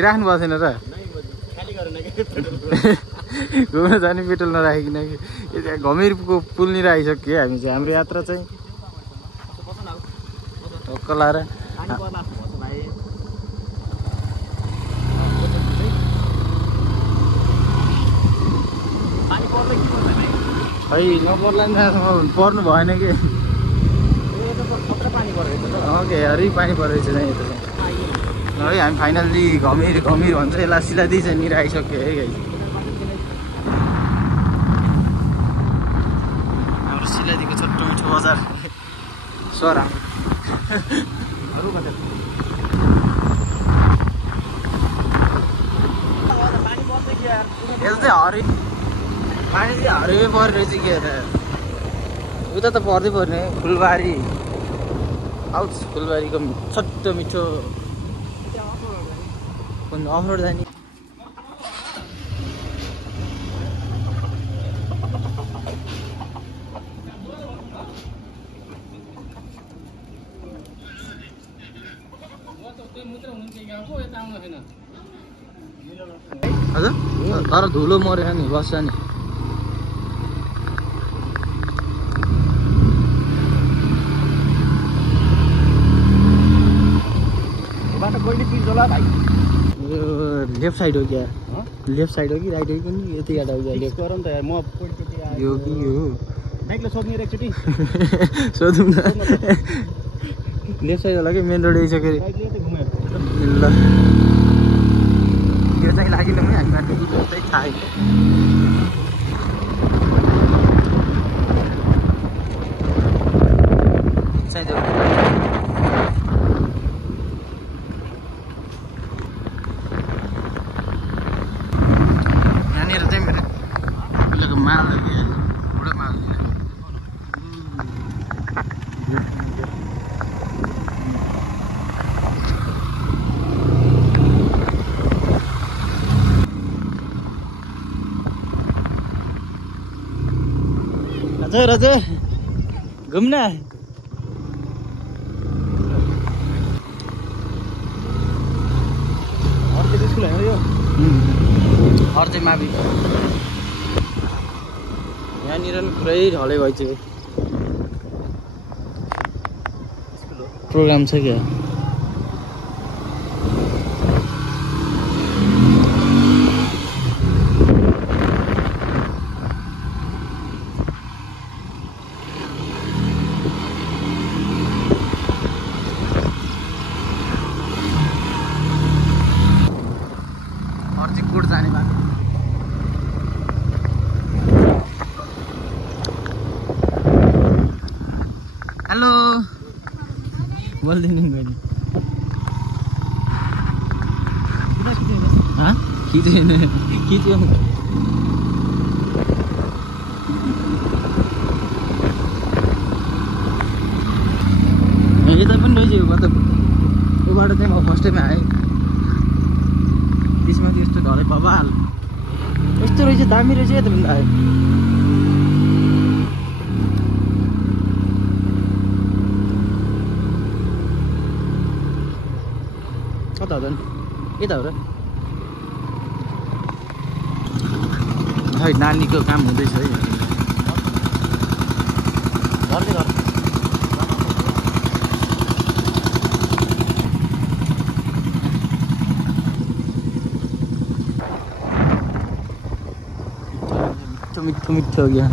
कि राख्नु भएको छैन र घुम्न जाने पेट्रोल नराखिकन कि घमेरको पुलनिर आइसक्यो हामी चाहिँ हाम्रो यात्रा चाहिँ ढक्क लाएर खै नपर्ला नि पर्नु भएन कि ओके हरि पानी परेको छ यता चाहिँ है हामी फाइनल्ली घमिर भन्छ यसलाई सिलाइदै चाहिँ निर आइसक्यो है गाइस हाम्रो सिलाइदिएको छोटो मिठो बजार सर हाम्रो यस्तो चाहिँ हरि पानी चाहिँ हरिमै पर्ने रहेछ के उता त पर्दै पर्ने फुलबारी आउँछ फुलबारीको छोटो मिठो अफरोड जाने हजुर तर धुलो मरेन नि बस्छ नि लेफ्ट साइड हो क्या लेफ्ट साइड हो कि राइट हो कि यति गाडा हो क्या गरौँ त यार म यो कि यो बाइकले सोध्ने एकचोटि सोधौँ न लेफ्ट साइड होला कि मेन रोड आइसक्यो ल यो चाहिँ लागिन पनि हामी बाटो चाहिँ थाहै यहाँनिर चाहिँ मेरो पहिलाको माल बुढो माल हजुर घुम्न स्कुल होइन यो अर्चै मावि यहाँनिर पनि पुरै ढलै भइसक्यो प्रोग्राम छ क्या कोट जाने बाटो हेलो बोल्दिनु मैले खिच्यो यता पनि रहेछ मतलब यो बाटो चाहिँ म फर्स्ट टाइम आएँ त्यसमा यस्तो ढलै बबाल यस्तो रहेछ दामी रहेछ यता पनि आयो कता हो त यता हो र खै नानीको काम हुँदैछ है गर्दै गर मिठो हो गया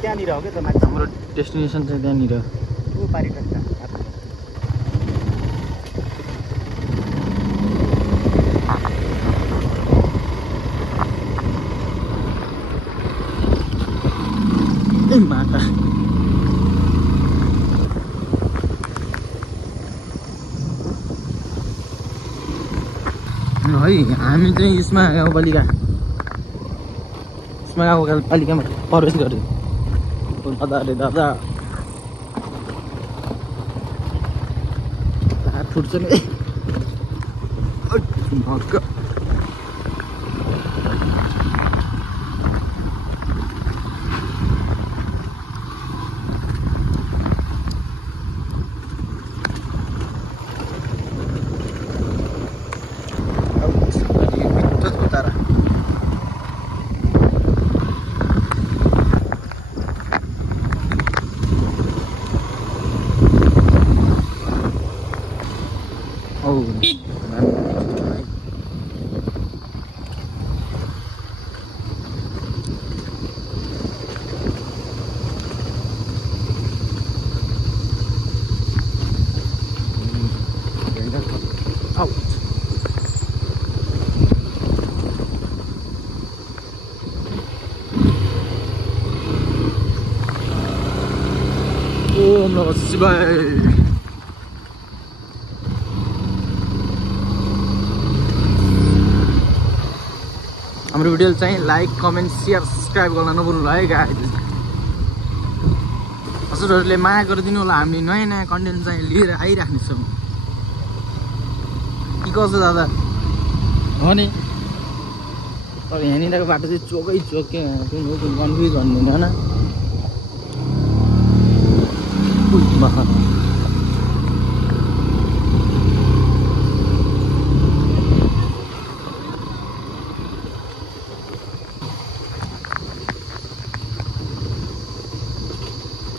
त्यहाँनिर हो क्या त माथि हाम्रो डेस्टिनेसन चाहिँ त्यहाँनिर माता है हामी चाहिँ यसमा गाउँपालिकामा प्रवेश गर्यौँ दादा अरे दादा फुट्छ नि हाम्रो भिडियो चाहिँ लाइक कमेन्ट शेयर सब्सक्राइब गर्न नभुल्नु है गाइस। हजुरहरूले माया गरिदिनु होला, हामी नयाँ नयाँ कन्टेन्ट चाहिँ लिएर आइराख्नेछौँ। के कसो दादा हो नि। तर यहाँनिरको बाटो चाहिँ चोकै चोक के कुन हो कुन कन्फ्युज भन्दैन होइन।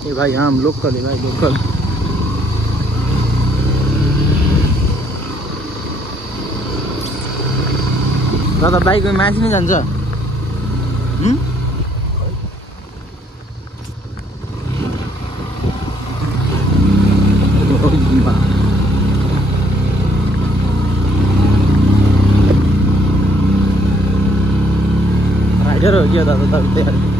ए भाई हम लोकल है भाई, लोकल। दादा बाइक में माथि नै जान्छ। राइडर हो क्या दादा तपाईँ?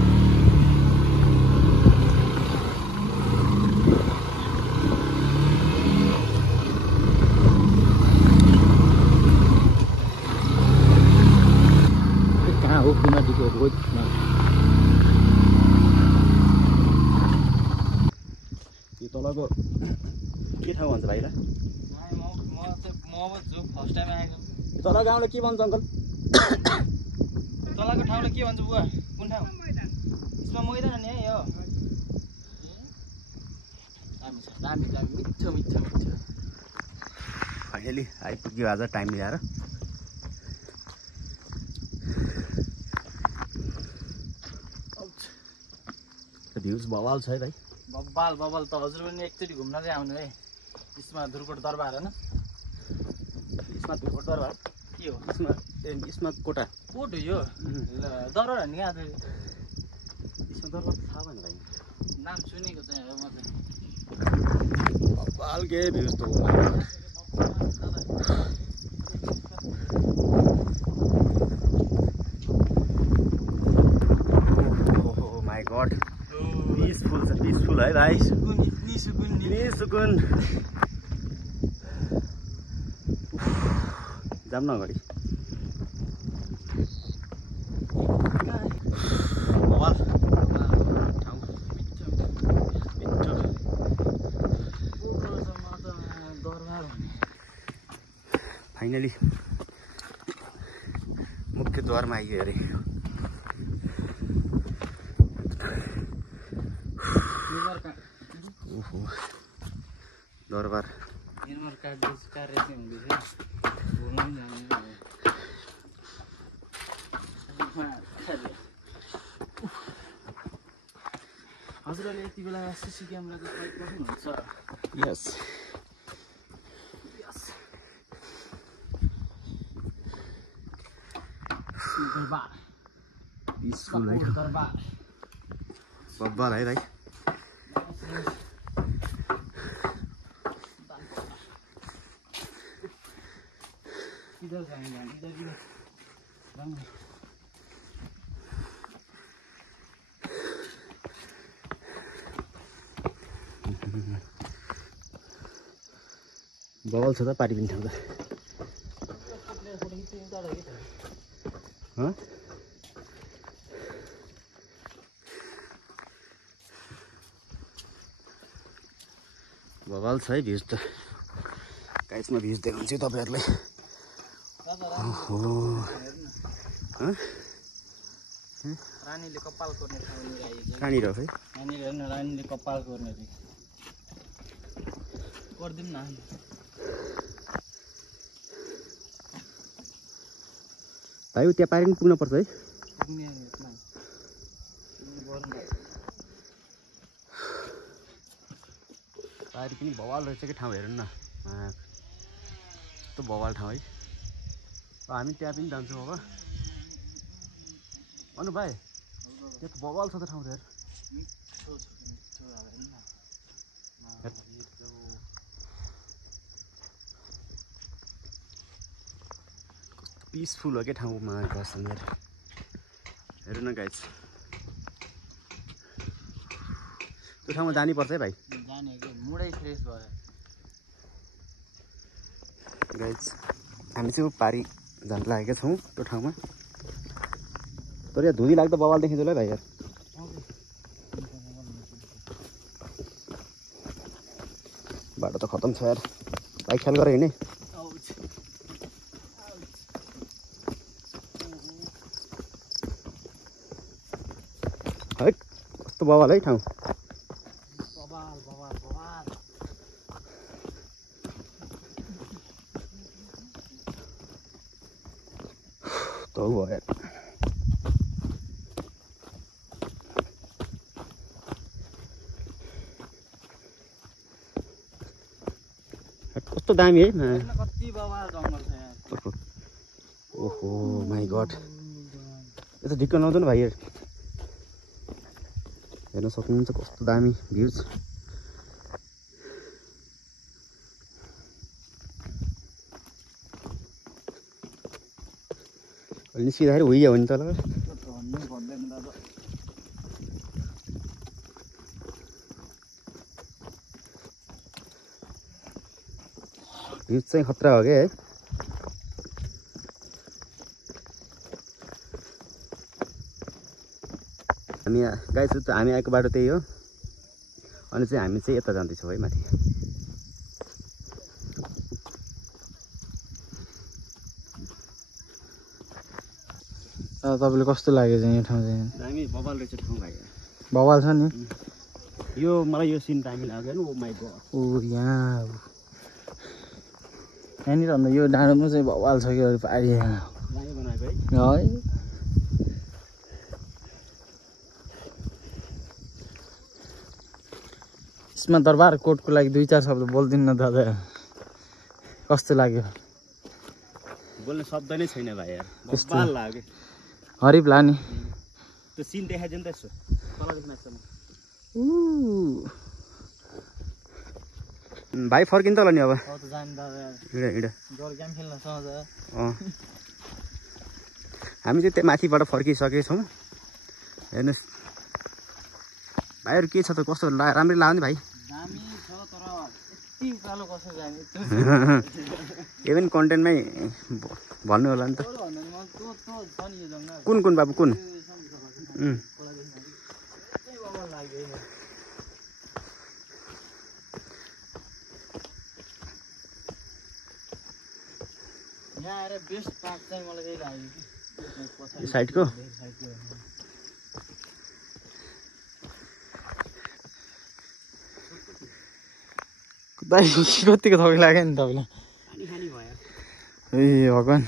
यो तलको के ठाउँ भन्छ भाइ र? म भन्छु फर्स्ट टाइम आएको। तल गाउँले के भन्छ अङ्कल? तलको ठाउँलाई के भन्छ बुवा? कुन ठाउँ? यसमा मैदान नि है यो। दामी दामी मिठो मिठो मिठो। फाइनली आइपुग्यो आज टाइम मिलाएर। भ्यूज बवाल छ है भाइ। बब्बाल बब्बाल त हजुर पनि एकचोटि घुम्न चाहिँ आउनु है। यसमा धुरकोट दरबार होइन? यसमा धुरकोट दरबार के हो? यसमा कोटा कोट हो यो। दरबार होइन क्या? यसमा दरबार थाहा भएन भाइ। नाम सुनेको चाहिँ हो म चाहिँ। बवाल के भ्यूज त हो। माई गॉड पीसफुल छ, पीसफुल है भाइ। सुकुन इतनी सुकुन नि सुकुन। जाम न अगाडि। बवाल ठाउँ मिठो मिठो। फाइनली मुख्य द्वारमा आइयो अरे। दरबार हजुरहरूले यति बेला सिसी क्यामेराको प्रयोग गर्नुहुन्छ? यस। पिसफुल है बब्बाल है भाइ। इधर जाएंगे, इधर इधर बवाल छ त पार्टी पनि ठाउँ त। बवाल छ है भ्यूज त। गाइसमा भ्यूज देखाउँछु तपाईँहरूलाई। रानीले कपाल कोर्ने ठाउँ कहाँनिर है? यहाँनिर हेर्न, रानीले कपाल कोर्ने गरिदिउँ न। भाइ त्यहाँ पारि पनि पुग्न पर्छ है? पारि पनि बवाल रहेछ कि ठाउँ हेर्नु न। यस्तो बवाल ठाउँ है। हामी त्यहाँ पनि जान्छौँ अब। अनु भाइ त्यो त बवाल छ त ठाउँ त हेर। पिसफुल हो क्या ठाउँमा कसम हेर। हेर्नु न गाइस, त्यो ठाउँमा जानुपर्छ है भाइ। जाने के मुडै फ्रेस भयो गाइज हामी चाहिँ पारी जान लागेका छौँ त्यो ठाउँमा तर यहाँ धुली लाग्दा बवाल देखिँदैन है भाइ यार बाटो त खतम छ यार भाइ ख्याल गरेर हिँड्ने है कस्तो बवाल है ठाउँ त भयो यार कस्तो दामी है कति बवाल जङ्गल छ यहाँ ओहो माई गड यता ढिक्क नआउँदैन भाइ हेर्न सक्नुहुन्छ कस्तो दामी भ्यूज अहिले निस्किँदाखेरि हुइयो भने तल भ्यूज चाहिँ खतरा हो क्या है हामी गाइस हामी आएको बाटो त्यही हो अनि चाहिँ हामी चाहिँ यता जाँदैछौँ है माथि तपाईँले कस्तो लाग्यो चाहिँ यो ठाउँ चाहिँ दामी बवाल रहेछ ठाउँ भाइ बवाल छ नि यो मलाई यो सिन दामी लाग्यो नि ओ माई गड ओ यहाँ यहाँनिर भन्दा यो डाँडोमा चाहिँ बवाल छ कि पारी यहाँ दामी बनाएको है यसमा दरबार कोटको लागि 2-4 शब्द बोल्दिनु न दादा कस्तो लाग्यो बोल्ने शब्द नै छैन भाइ यार बवाल लाग्यो हरिप लाने त्यो सिन देखाइदियो नि त यसो तलदेखि माथिसम्म भाइ फर्किन्छ होला नि अब हामी चाहिँ त्यहाँ माथिबाट फर्किसकेका छौँ हेर्नुहोस् भाइहरू के छ त कस्तो राम्रै लाग्यो नि भाइ इभन कन्टेन्टमै भन्नु होला नि त कुन कुन बाबु कुन साइडको कतिको थक लाग्यो नि तपाईँलाई ए भगवान्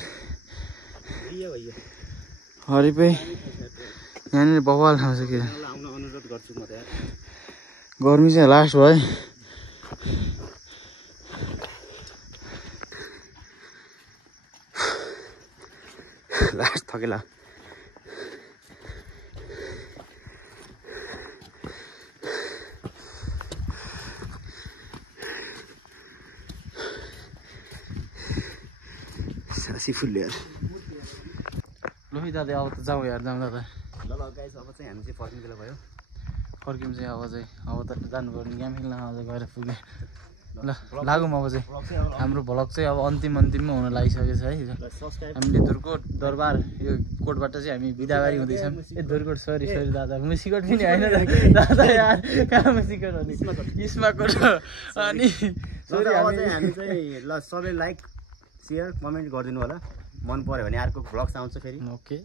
हरिपै यहाँनिर बवाल ठाउँ छ कि गर्मी चाहिँ लास्ट भयो लास्ट थकेला सासी फुल्यो यार ल है दादा अब त जाउँ यार जाउँ दादा ल गाइस अब चाहिँ हामी चाहिँ फर्किने बेला भयो फर्किउँ चाहिँ अब त जानु पर्ने गेम खेल्न अझ गएर पुग्यो ल लागौँ अब चाहिँ हाम्रो भ्लग चाहिँ अब अन्तिममा हुन लागिसकेको छ है हामीले धुर्कोट दरबार यो कोटबाट चाहिँ हामी बिदावारी हुँदैछौँ ए धुर्कोट सरी दादा मुसिकोट पनि होइन दादा यार कहाँ मुसिकोट हो इस्माकोट अनि हामी चाहिँ ल सबै लाइक सेयर कमेन्ट गरिदिनु होला मन पर्यो भने अर्को भ्लग्स आउँछ फेरि ओके